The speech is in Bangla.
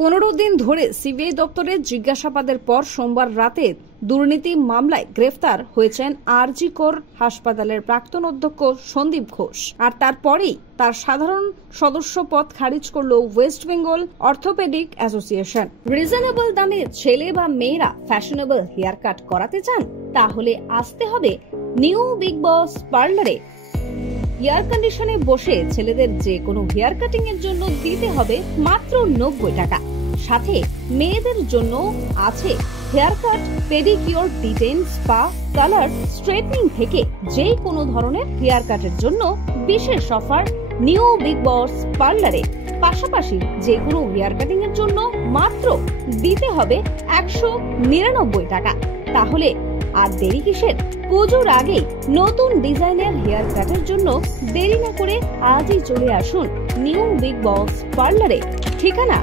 15 দিন ধরে সিবিআই দপ্তরে জিজ্ঞাসাবাদের পর সোমবার রাতে দুর্নীতি মামলায় গ্রেফতার হয়েছেন আরজি কর হাসপাতালের প্রাক্তন অধ্যক্ষ সন্দীপ ঘোষ। আর তারপরেই তার সাধারণ সদস্য পদ খারিজ করল West Bengal orthopaedic association. Reasonable দামে ছেলে বা মেয়েরা ফ্যাশনেবল হেয়ার কাট করাতে চান, তাহলে আসতে হবে নিউ বিগ বস পার্লারে। এয়ার কন্ডিশনে বসে ছেলেদের যে কোনো হেয়ার কাটিং এর জন্য দিতে হবে মাত্র 90 টাকা। সাথে মেয়েদের জন্য আছে হেয়ার কাট, পেডিকিউর, ডিটেইন, স্পা, কালার, স্ট্রেটনিং থেকে যে কোনো ধরনের হেয়ার কাটের জন্য বিশেষ অফার নিউ বিগ বস পার্লারে। পাশাপাশি যে কোনো হেয়ার কাটিং এর জন্য মাত্র দিতে হবে 199 টাকা। তাহলে আর দেরি কিসের? পুজোর আগেই নতুন ডিজাইনের হেয়ার কাটের জন্য দেরি না করে আজই চলে আসুন নিউ বিগ বস পার্লারে। ঠিকানা